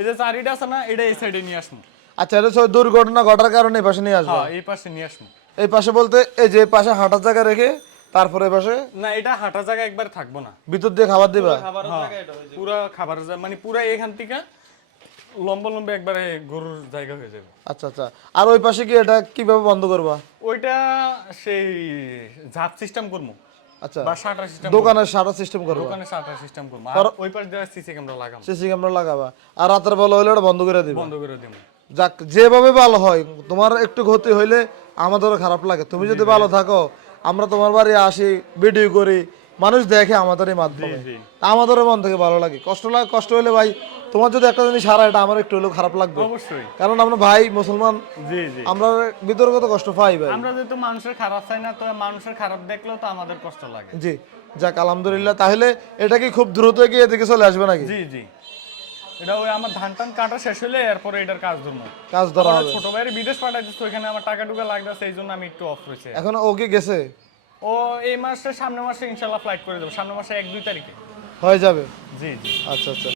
এই যে চারিটা আছে না, এটা এই সাইডে নিয়ে আসবো। আচ্ছা, এটা সব দুর্ঘটনা ঘটার কারণে এই পাশে নিয়ে আসবো। হ্যাঁ, এই পাশে নিয়ে আসবো। এই পাশে বলতে এই যে পাশে হাঁটার জায়গা রেখে তারপরে এই পাশে না, এটা হাঁটা জায়গা একবার থাকবো না, ভিতর দিয়ে খাবার দিবা। পুরা খাবার মানে পুরা এখান থেকে লম্বা লম্বা একবারে গরুর জায়গা হয়ে যাবে। আচ্ছা আচ্ছা, আর ওই পাশে কি এটা কিভাবে বন্ধ করবা? ওইটা সেই ঝাপ সিস্টেম করবো, আচ্ছা, বা শাটার সিস্টেম, দোকানের শাটার সিস্টেম করবা, দোকানে শাটার সিস্টেম করবো, আর ওই পাশ দিয়ে সিসি ক্যামেরা লাগাবো, সিসি ক্যামেরা লাগাবা, আর রাতের বেলা হইলে ওটা বন্ধ করে দিবা। বন্ধ করে দেবো। যাক, যেভাবে ভালো হয়। তোমার একটু ক্ষতি হইলে আমাদেরও খারাপ লাগে। তুমি যদি ভালো থাকো, আমরা তোমার বাড়ি আসি, ভিডিও করি, মানুষ দেখে আমাদের এই মাধ্যমে, আমাদেরও মন থেকে ভালো লাগে। কষ্ট হইলে ভাই, তোমার যদি একটা জিনিস হারায়, এটা আমার একটু হলেও খারাপ লাগবে, অবশ্যই, কারণ আমরা ভাই মুসলমান, জি জি। আমরা বিতর্কত কষ্ট পাই ভাই। আমরা যেহেতু মানুষের খারাপ চাই না, তো মানুষের খারাপ দেখলেও তো আমাদের কষ্ট লাগে। জি, যাক আলহামদুলিল্লাহ। তাহলে এটা কি খুব দ্রুত গিয়ে এদিকে চলে আসবে নাকি? জি জি, এটা ওই আমার ধান টান কাটা শেষ হলে এরপরে এটার কাজ ধরবো। কাজ ধরা আমার হবে। ছোট ভাইয়ের বিদেশ পাঠাইছে, ওইখানে আমার টাকা টুকা লাগতেছে, এই জন্য আমি একটু অফ রয়েছে। এখন ও কি গেছে? ও এই মাসে, সামনের মাসে ইনশাল্লাহ ফ্লাইট করে দেবো, সামনের মাসে 1-2 তারিখে হয়ে যাবে। জি জি। আচ্ছা আচ্ছা।